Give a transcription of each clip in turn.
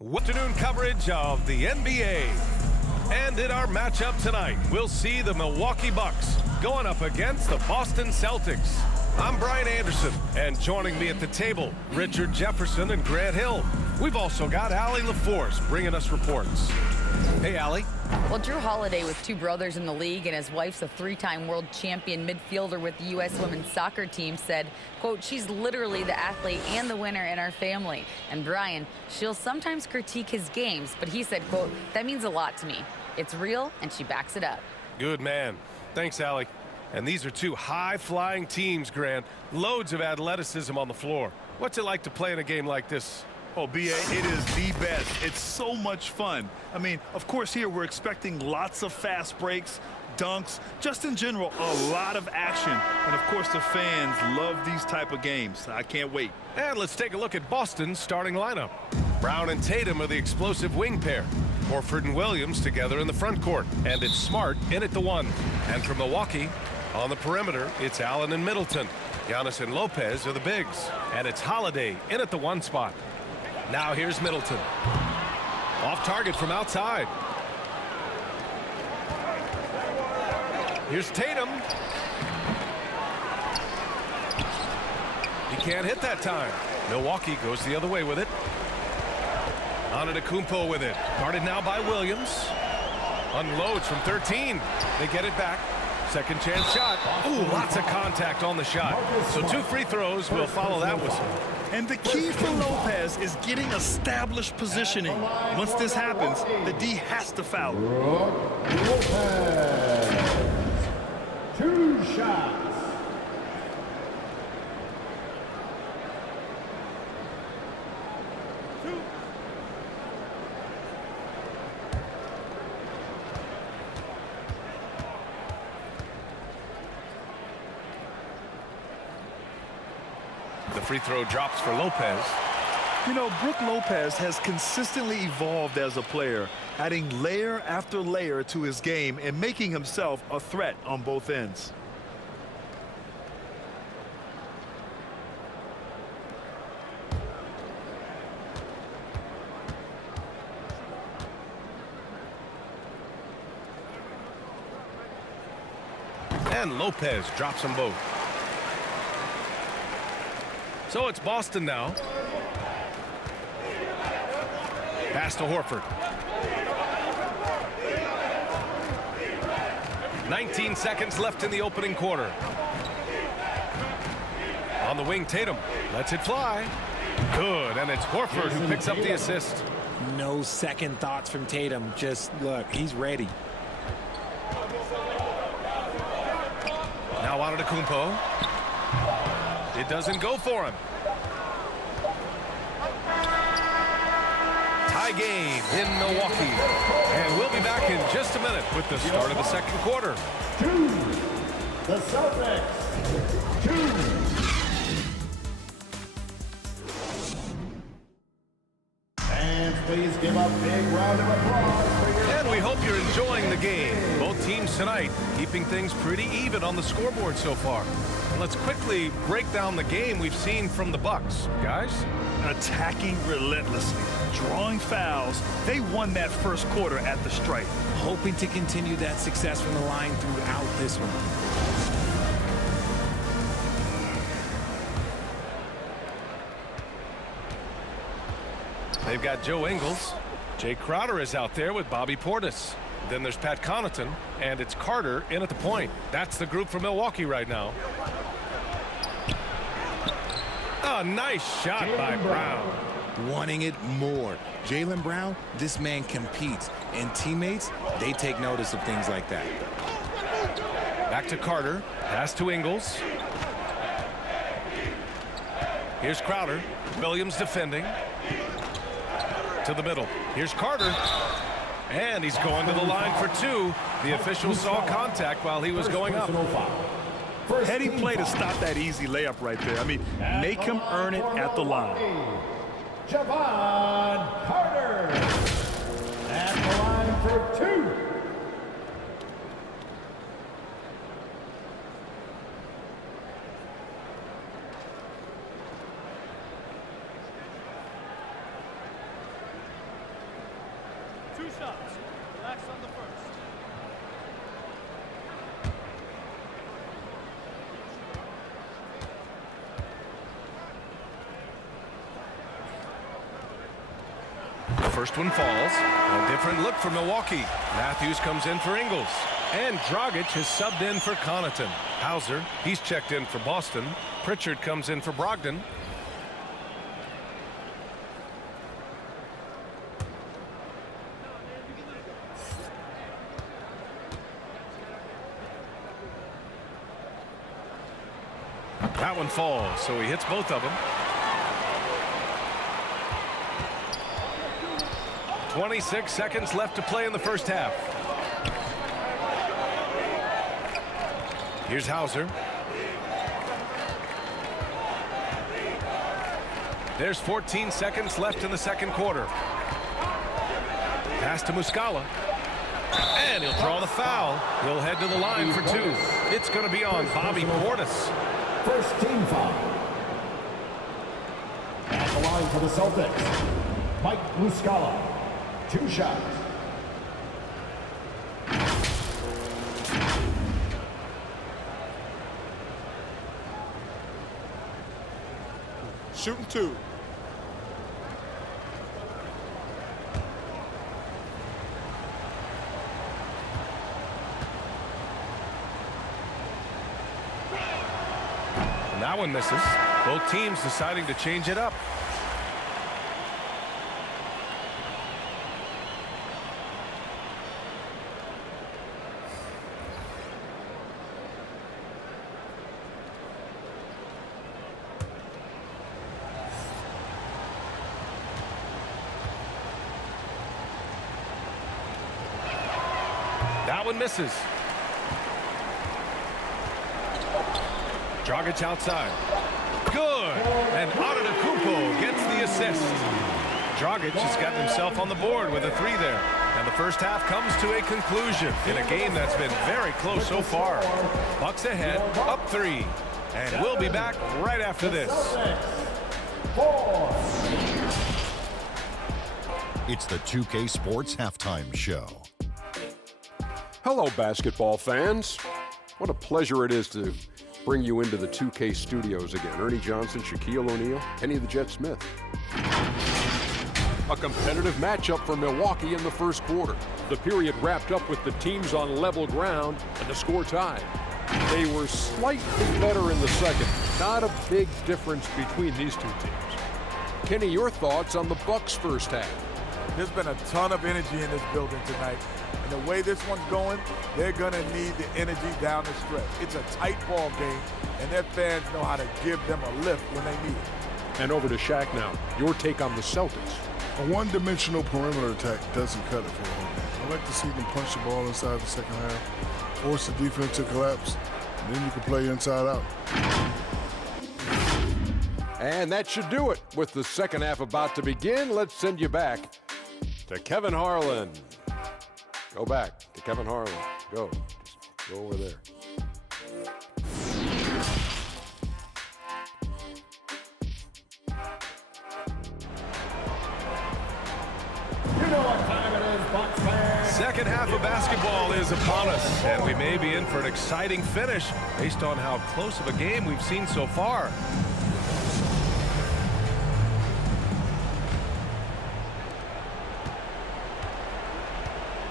Afternoon coverage of the NBA. And in our matchup tonight, we'll see the Milwaukee Bucks going up against the Boston Celtics. I'm Brian Anderson, and joining me at the table, Richard Jefferson and Grant Hill. We've also got Allie LaForce bringing us reports. Hey, Allie. Well, Drew Holiday, with two brothers in the league, and his wife's a three-time world champion midfielder with the U.S. women's soccer team, said, quote, she's literally the athlete and the winner in our family. And Brian, she'll sometimes critique his games, but he said, quote, that means a lot to me. It's real, and she backs it up. Good man. Thanks, Allie. And these are two high-flying teams, Grant. Loads of athleticism on the floor. What's it like to play in a game like this? Oh, B.A., it is the best. It's so much fun. I mean, of course, here we're expecting lots of fast breaks, dunks, just in general, a lot of action. And, of course, the fans love these type of games. I can't wait. And let's take a look at Boston's starting lineup. Brown and Tatum are the explosive wing pair. Horford and Williams together in the front court. And it's Smart in at the one. And from Milwaukee, on the perimeter, it's Allen and Middleton. Giannis and Lopez are the bigs. And it's Holiday in at the one spot. Now here's Middleton. Off target from outside. Here's Tatum. He can't hit that time. Milwaukee goes the other way with it. Antetokounmpo with it. Guarded now by Williams. Unloads from 13. They get it back. Second chance shot. Ooh, lots of contact on the shot. So two free throws will follow that whistle. And the key for Lopez is getting established positioning. Once this happens, the D has to foul. Lopez. Two shots. The free throw drops for Lopez. You know, Brook Lopez has consistently evolved as a player, adding layer after layer to his game and making himself a threat on both ends. And Lopez drops them both. So it's Boston now. Pass to Horford. 19 seconds left in the opening quarter. On the wing, Tatum lets it fly. Good, and it's Horford who picks up the assist. No second thoughts from Tatum. Just look, he's ready. Now Antetokounmpo. It doesn't go for him. Tie game in Milwaukee. And we'll be back in just a minute with the start of the second quarter. The Celtics. 2. Fans, please give a big round of applause for your... And we hope you're enjoying the game. Both teams tonight keeping things pretty even on the scoreboard so far. Let's quickly break down the game we've seen from the Bucks. Guys? Attacking relentlessly, drawing fouls. They won that first quarter at the stripe. Hoping to continue that success from the line throughout this one. They've got Joe Ingles. Jay Crowder is out there with Bobby Portis. Then there's Pat Connaughton, and it's Carter in at the point. That's the group for Milwaukee right now. A nice shot by Brown. Wanting it more. Jaylen Brown, this man competes. And teammates, they take notice of things like that. Back to Carter. Pass to Ingles. Here's Crowder. Williams defending. To the middle. Here's Carter. And he's going to the line for two. The official saw contact while he was going up. Heady play to stop that easy layup right there. I mean, make him earn it at the line. Javon Carter. At the line for two. 2 shots. Relax on the first. The first one falls. A different look for Milwaukee. Matthews comes in for Ingles. And Dragic has subbed in for Connaughton. Hauser, he's checked in for Boston. Pritchard comes in for Brogdon. That one falls, so he hits both of them. 26 seconds left to play in the first half. Here's Hauser. There's 14 seconds left in the second quarter. Pass to Muscala. And he'll draw the foul. He'll head to the line for 2. It's going to be on Bobby Portis. First team foul. At the line for the Celtics, Mike Muscala. 2 shots. Shooting 2. And that one misses. Both teams deciding to change it up. That one misses. Dragic outside. Good. And Antetokounmpo gets the assist. Dragic has gotten himself on the board with a 3 there. And the first half comes to a conclusion in a game that's been very close so far. Bucks ahead, up 3. And we'll be back right after this. It's the 2K Sports Halftime Show. Hello, basketball fans. What a pleasure it is to bring you into the 2K studios again. Ernie Johnson, Shaquille O'Neal, Kenny the Jet Smith. A competitive matchup for Milwaukee in the first quarter. The period wrapped up with the teams on level ground and the score tied. They were slightly better in the second. Not a big difference between these two teams. Kenny, your thoughts on the Bucks' first half? There's been a ton of energy in this building tonight. And the way this one's going, they're going to need the energy down the stretch. It's a tight ball game, and their fans know how to give them a lift when they need it. And over to Shaq now. Your take on the Celtics. A one-dimensional perimeter attack doesn't cut it for the whole game. I like to see them punch the ball inside the second half, force the defense to collapse, and then you can play inside out. And that should do it. With the second half about to begin, let's send you back to Kevin Harlan. Go back to Kevin Harlan. Go. Just go over there. Second half of basketball is upon us, and we may be in for an exciting finish based on how close of a game we've seen so far.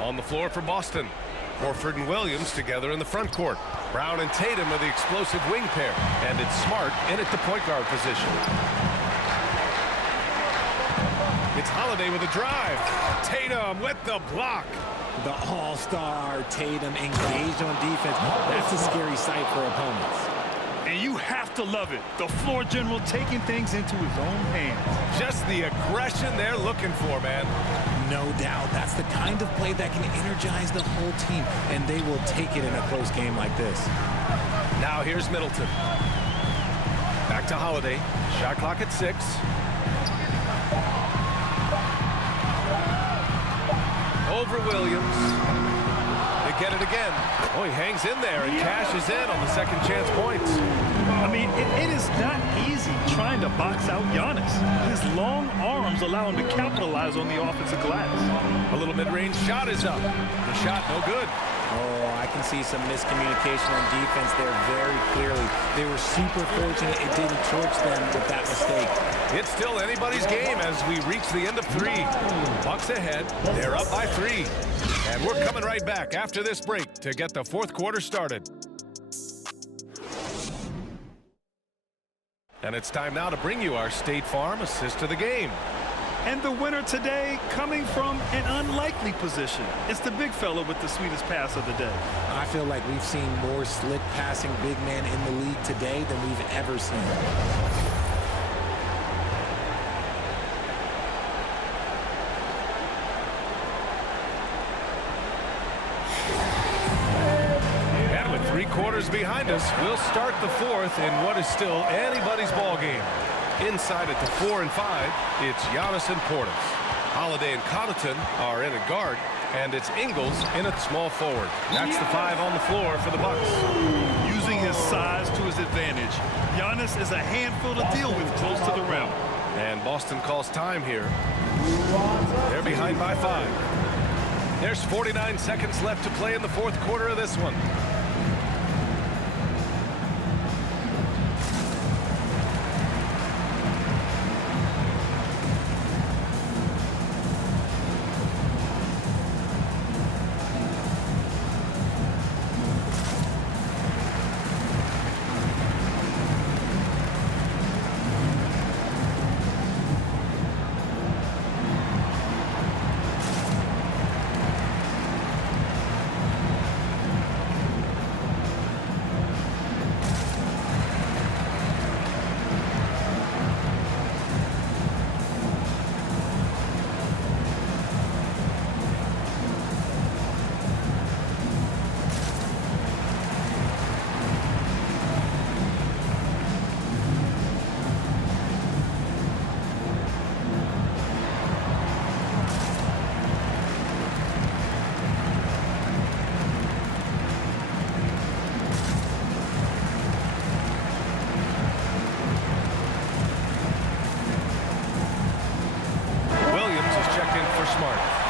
On the floor for Boston. Horford and Williams together in the front court. Brown and Tatum are the explosive wing pair, and it's Smart in at the point guard position. It's Holiday with a drive. Tatum with the block. The all-star Tatum engaged on defense. That's a scary sight for opponents. And you have to love it. The floor general taking things into his own hands. Just the aggression they're looking for, man. No doubt. That's the kind of play that can energize the whole team, and they will take it in a close game like this. Now here's Middleton. Back to Holiday. Shot clock at 6. Over Williams. They get it again. Oh, he hangs in there and cashes in on the second chance points. mean, it is not easy trying to box out Giannis. His long arms allow him to capitalize on the offensive glass. A little mid-range shot is up. The shot no good. Oh, I can see some miscommunication on defense there very clearly. They were super fortunate it didn't torch them with that mistake. It's still anybody's game as we reach the end of 3. Bucks ahead. They're up by 3. And we're coming right back after this break to get the fourth quarter started. And it's time now to bring you our State Farm assist to the game. And the winner today coming from an unlikely position. It's the big fella with the sweetest pass of the day. I feel like we've seen more slick passing big men in the league today than we've ever seen. And with 3 quarters behind us, we'll start the fourth in what is still anybody's ball game. Inside at the 4 and 5, it's Giannis and Portis. Holiday and Connaughton are in at guard, and it's Ingles in at small forward. That's the 5 on the floor for the Bucks. Using his size to his advantage, Giannis is a handful to deal with close to the rim. And Boston calls time here. They're behind by 5. There's 49 seconds left to play in the fourth quarter of this one.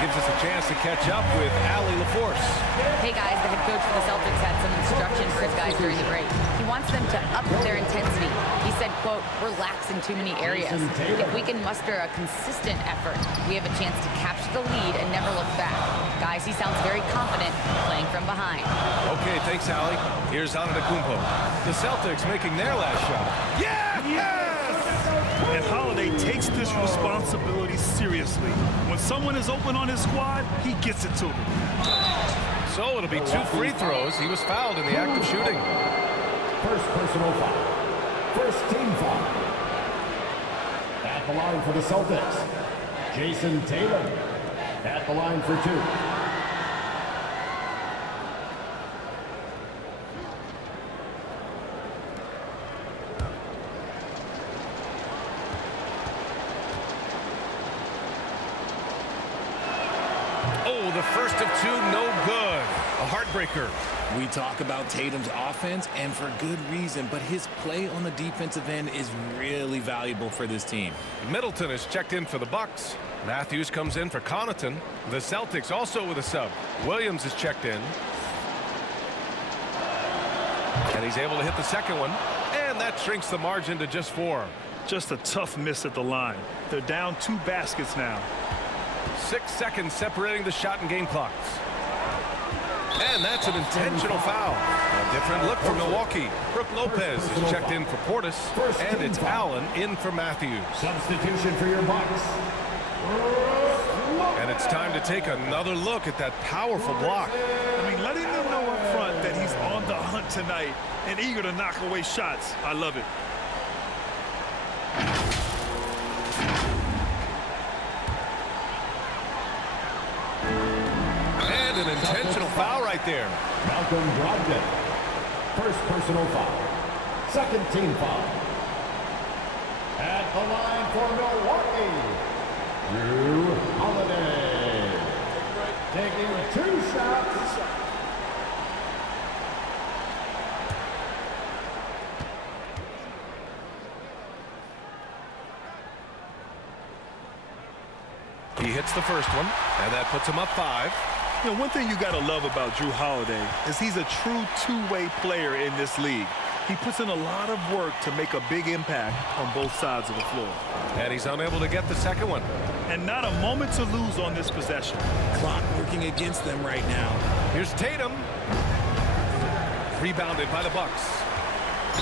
Gives us a chance to catch up with Allie LaForce. Hey guys, the head coach for the Celtics had some instruction for his guys during the break. He wants them to up their intensity. He said, quote, "We're lax in too many areas. If we can muster a consistent effort, we have a chance to capture the lead and never look back." Guys, he sounds very confident playing from behind. Okay, thanks, Allie. Here's Antetokounmpo. The Celtics making their last shot. Yeah! Yes! And Holiday takes this responsibility seriously. When someone is open on his squad, he gets it to them. So it'll be 2 free throws. He was fouled in the act of shooting. First personal foul. First team foul. At the line for the Celtics, Jason Tatum. At the line for 2. The first of 2, no good. A heartbreaker. We talk about Tatum's offense, and for good reason, but his play on the defensive end is really valuable for this team. Middleton is checked in for the Bucks. Matthews comes in for Connaughton. The Celtics also with a sub. Williams is checked in. And he's able to hit the second one. And that shrinks the margin to just 4. Just a tough miss at the line. They're down 2 baskets now. 6 seconds separating the shot and game clocks. And that's an intentional foul. A different look for Milwaukee. Brook Lopez is checked in for Portis. And it's Allen in for Matthews. Substitution for your Bucks. And it's time to take another look at that powerful block. I mean, letting them know up front that he's on the hunt tonight and eager to knock away shots. I love it. An intentional foul right there. Malcolm Brogdon. First personal foul. Second team foul. At the line for Milwaukee, Drew Holiday. Taking 2 shots. hits the first one, and that puts him up 5. You know, one thing you got to love about Drew Holiday is he's a true two-way player in this league. He puts in a lot of work to make a big impact on both sides of the floor. And he's unable to get the second one. And not a moment to lose on this possession. Clock working against them right now. Here's Tatum. Rebounded by the Bucks.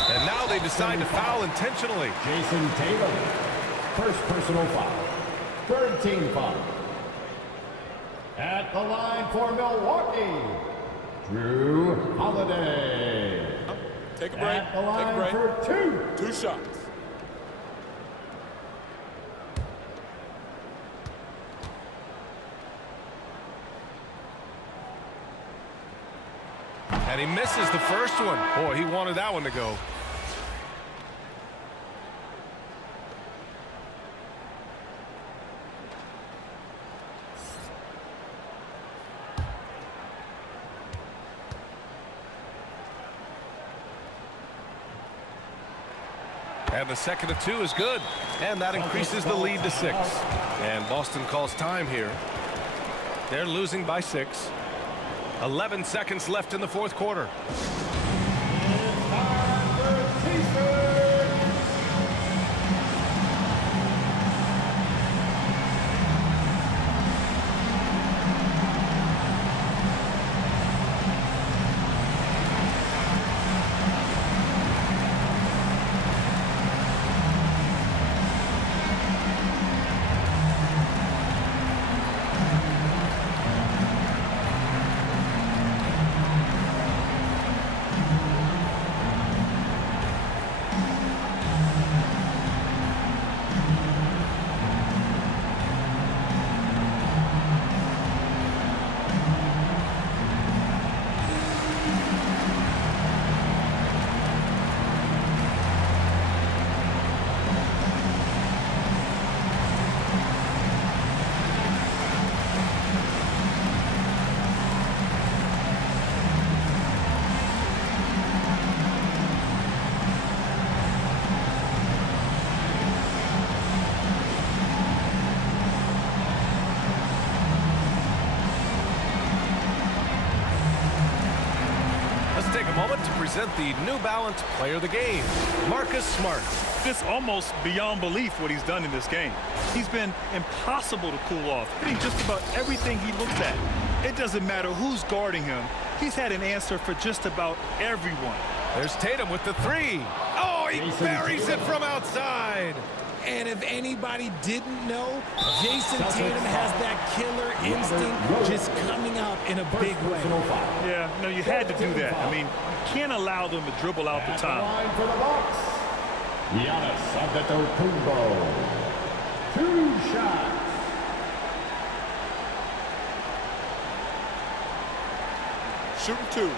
And now they decide to foul intentionally. Jason Tatum. First personal foul. Third team foul. At the line for Milwaukee, Drew Holiday. Take a break. At the line Take a break. for 2. 2 shots. And he misses the first one. Boy, he wanted that one to go. And the second of 2 is good. And that increases the lead to 6. And Boston calls time here. They're losing by 6. 11 seconds left in the fourth quarter. To present the New Balance Player of the Game, Marcus Smart. It's almost beyond belief what he's done in this game. He's been impossible to cool off, hitting just about everything he looks at. It doesn't matter who's guarding him. He's had an answer for just about everyone. There's Tatum with the 3. Oh, he buries it from outside. And if anybody didn't know, Jason Tatum has that killer instinct just coming out in a big way. Yeah, no, you had to do that. I mean, you can't allow them to dribble out the top. Line for the Bucks, Giannis Antetokounmpo. 2 shots. Shooting 2.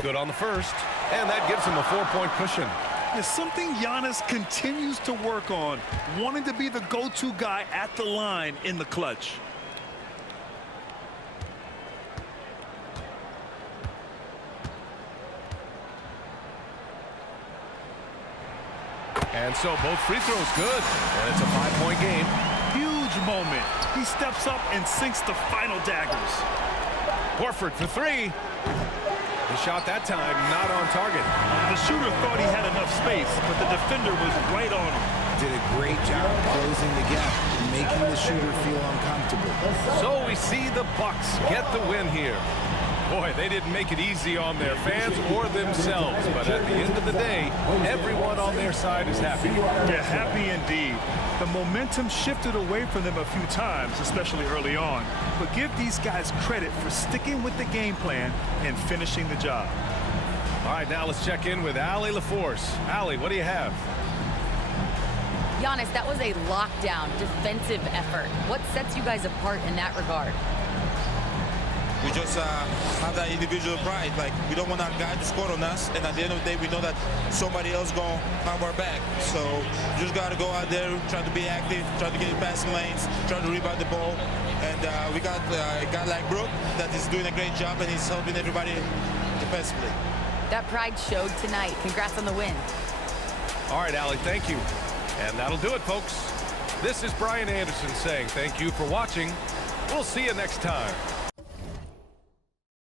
Good on the first, and that gives him a 4-point cushion. It's something Giannis continues to work on, wanting to be the go-to guy at the line in the clutch. And so both free throws good, and it's a 5-point game. Huge moment. He steps up and sinks the final daggers. Horford for 3. The shot that time not on target. The shooter thought he had enough space, but the defender was right on him. Did a great job closing the gap, making the shooter feel uncomfortable. So we see the Bucks get the win here. Boy, they didn't make it easy on their fans or themselves, but at the end of the day, everyone on their side is happy. Yeah, happy indeed. The momentum shifted away from them a few times, especially early on. But give these guys credit for sticking with the game plan and finishing the job. All right, now let's check in with Allie LaForce. Allie, what do you have? Giannis, that was a lockdown defensive effort. What sets you guys apart in that regard? we just have that individual pride. Like, we don't want our guy to score on us, and at the end of the day, we know that somebody else gonna have our back. So you just got to go out there, try to be active, try to get in passing lanes, try to rebound the ball. And we got a guy like Brook that is doing a great job, and he's helping everybody defensively. That pride showed tonight. Congrats on the win. All right, Allie, thank you. And that'll do it, folks. This is Brian Anderson saying thank you for watching. We'll see you next time.